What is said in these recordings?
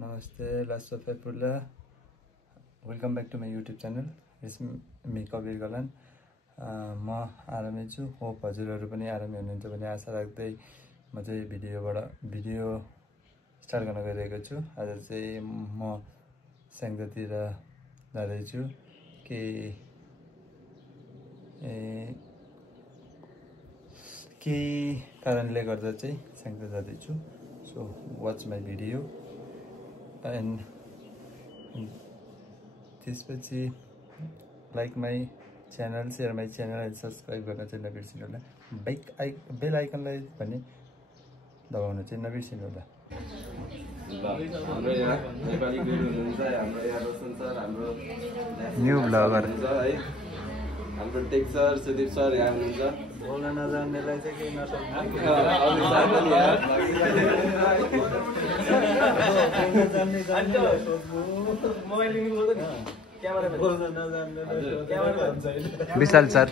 Namaste, Last of April. Welcome back to my YouTube channel. It's me, Kabir Galan. म आरामै छु hope हजुरहरु पनि आरामै हुनुहुन्छ भन्ने आशा राख्दै म चाहिँ भिडियो स्टार्ट गर्न गइरहेको छु। आज चाहिँ म स्याङ्जातिर जाँदै छु के कारणले गर्दा चाहिँ स्याङ्जा जाँदै छु। So watch my video and त्यसपछि like my channel, share my channel and subscribe गर्न चाहिँ नबिर्सिनु होला। बेल आइकनलाई पनि दबाउन चाहिँ नबिर्सिनु होला। हाम्रो यहाँ नेपाली गुरु हुनुहुन्छ, हाम्रो यहाँ रोशन सर, हाम्रो न्यू ब्लगर है, हाम्रो टेक सर, सुदीप सर यहाँ हुनुहुन्छ। बोल्न नजान्नेलाई चाहिँ केही नसक्नु अरु सर पनि यहाँ विशाल सर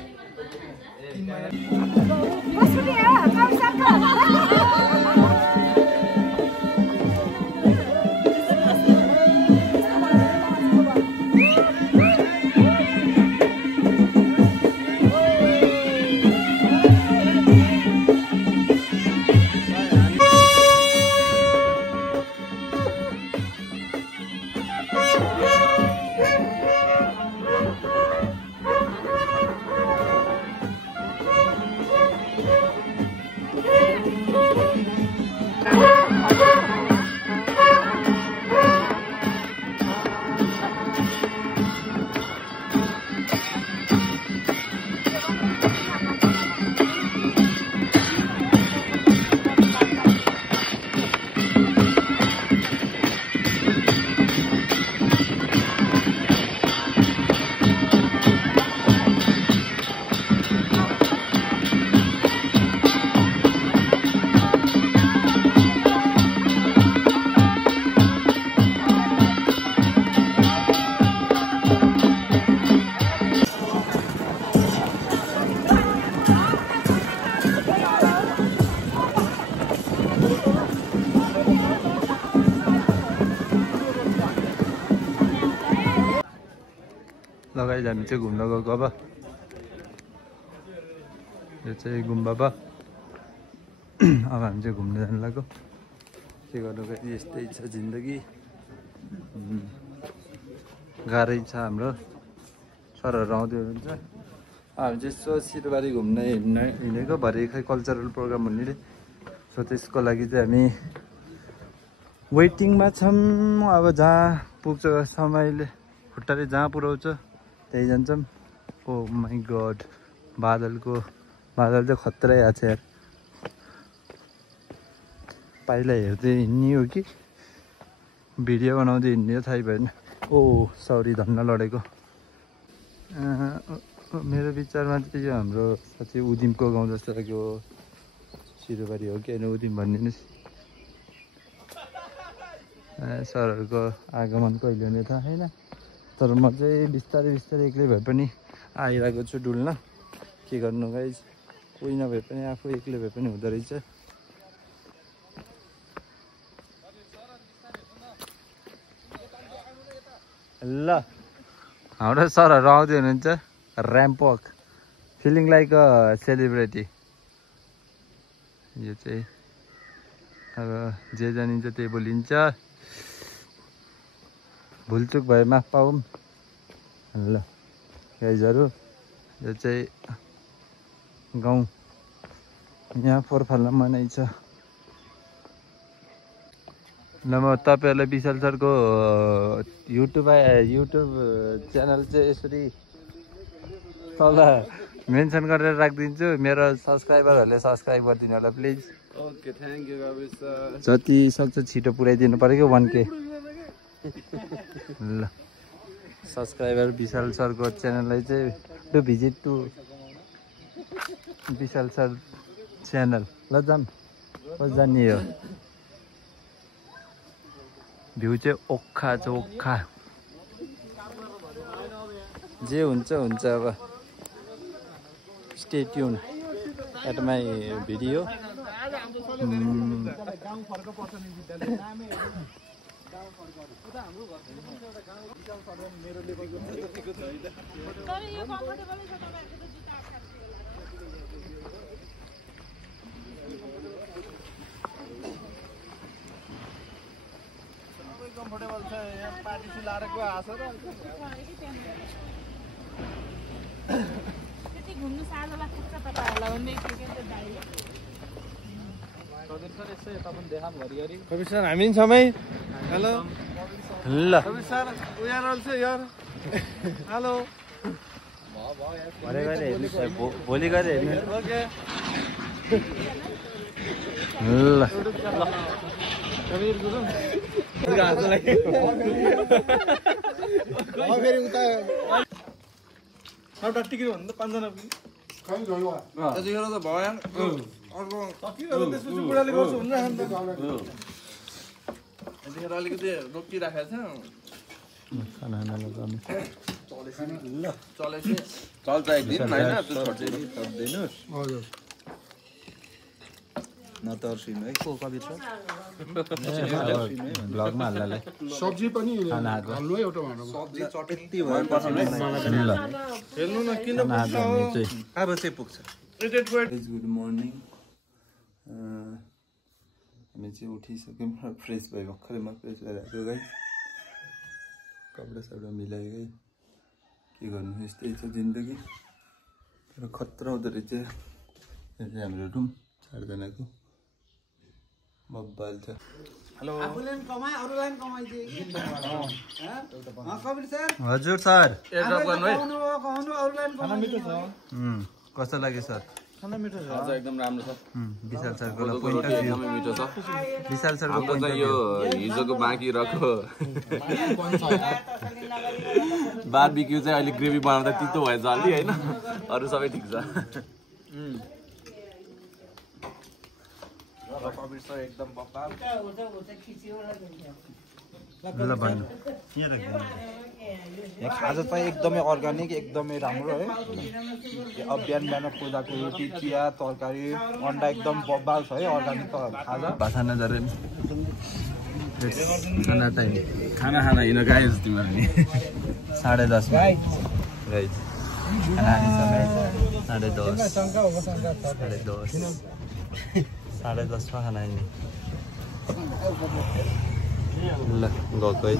लगाइ हामी चाहिँ घुम्न गएको। अब यो चाहिँ गुम्बा भयो। अब हामी चाहिँ घुम्न जानु लाग्यो। के गर्नु गयो यस्तै छ जिन्दगी, गाह्रै छ। हाम्रो सरहरू आउँदै हुनुहुन्छ। हामी चाहिँ यसो सिरबारी घुम्न हिँडेको, भरे खै कल्चरल प्रोग्राम हुने। सो त्यसको लागि चाहिँ हामी वेटिङमा छौँ। अब जहाँ पुग्छ समयले खुट्टाले जहाँ पुऱ्याउँछ त्यही जान्छौँ। ओ माई गड, बादल चाहिँ खतरै आएको छ यार। पाइला हेर्दै हिँड्ने हो कि भिडियो बनाउँदै हिँड्ने हो थाहै भएन। ओ सरी, धन्न लडेको। मेरो विचारमा चाहिँ यो हाम्रो साँच्चै उदिमको गाउँ जस्तो लाग्यो। सिरुबारी हो कि होइन उदिम भनिदिनुहोस्। सरहरूको आगमन कहिले हुने थाहा छैन, तर म चाहिँ बिस्तारै एक्लै भए पनि आइरहेको छु डुल्न। के गर्नु गाइज, कोही नभए पनि आफू एक्लै भए पनि हुँदो रहेछ। ल हाम्रो सरहरू आउँदै हुनुहुन्छ। Ramp walk, feeling like a celebrity. यो चाहिँ अब जे जानिन्छ त्यही बोलिन्छ। भुलचुक भए माफ पाऊँ। ल गाइजहरू, यो चाहिँ गाउँ, यहाँ पोहोरफालमा मनाइन्छ। ल म तपाईँहरूलाई विशाल सरको युट्युब च्यानल चाहिँ यसरी तल मेन्सन गरेर राखिदिन्छु। मेरो सब्सक्राइबरहरूले सब्सक्राइब गरिदिनु होला please. Okay, thank you Kabir sir. जति सक्छ छिटो पुऱ्याइदिनु पऱ्यो कि 1K। ल सब्सक्राइबर विशाल सरको च्यानललाई चाहिँ do visit to Vishal sir channel. ल जाम कस जाने हो। भ्यू चाहिँ ओखा छ, ओखा। जे हुन्छ अब। Stay tune at my video. Comfortable छ यहाँ पार्टी सिलाएर गयो आसो र त्यति घुम्नु साह्रो लाग्छ तपाईहरुलाई भन्ने के त दाइ कबिर सर यसो यता पनि देखाम घरिघरि कबिर सर हामी नि छमै हेलो ल Kabir sir we are also here hello भरे गरे भोलि गरे ओके ल कबिर गुरुङ फेरि उता एउटा टिकट भन्नु त 5 जना त्यतिखेर त भयो अर्को त्यसपछि बुढाले गर्छु हुन्छ त्यतिखेर अलिकति रोकिराखेको छ चल्छ एक दिन होइन त्यो छोड्दिनुहोस् हजुर नतर्सिनु है को कविर छ ब्लगमा हाल्ला सब्जी पनि हाल्नु है एउटा भाँडामा सब्जी चटनी भयो पठाउनु हेर्नु न किन पुग्छ अब चाहिँ पुग्छ गुड मर्निङ हामी चाहिँ उठिसक्यौँ फ्रेस भयो भर्खरै म फ्रेस भएर आएको गाई कपडा सपडा मिलायो है के गर्नु यस्तै छ जिन्दगी तर खतरा हुँदो रहेछ यो चाहिँ हाम्रो रुम 4 जनाको बब्बाल छ हेलो आफूले पनि कमाए अरूलाई पनि कमाइदिए कि कबिर सर हजुर सर एड्रप गर्नु है कमाउनु अरूलाई पनि खाना मिठो छ कस्तो लाग्यो सर खाना मिठो छ हजुर एकदम राम्रो छ विशाल सरको रोटी एकदमै मिठो छ विशाल सरको हाम्रो चाहिँ यो हिजोको बाँकी रहेको बारबिक्यू चाहिँ अहिले ग्रेभी बनाउँदा तितो भएछ अलि होइन अरू सबै ठिक छ कबिर सर एकदम बब्बाल ल भन्नु यहाँ खाजा चाहिँ एकदमै अर्ग्यानिक एकदमै राम्रो है बिहान बिहान कोदाको रोटी चिया तरकारी अन्डा एकदम बब्बाल छ है अर्ग्यानिक खाजा खाना जरे खाना टाइम खाना खाना हिँड गाइस तिमीहरूले 10:30 राइट खाना खाने समय 10:30 मा खाना खाने ल गएको है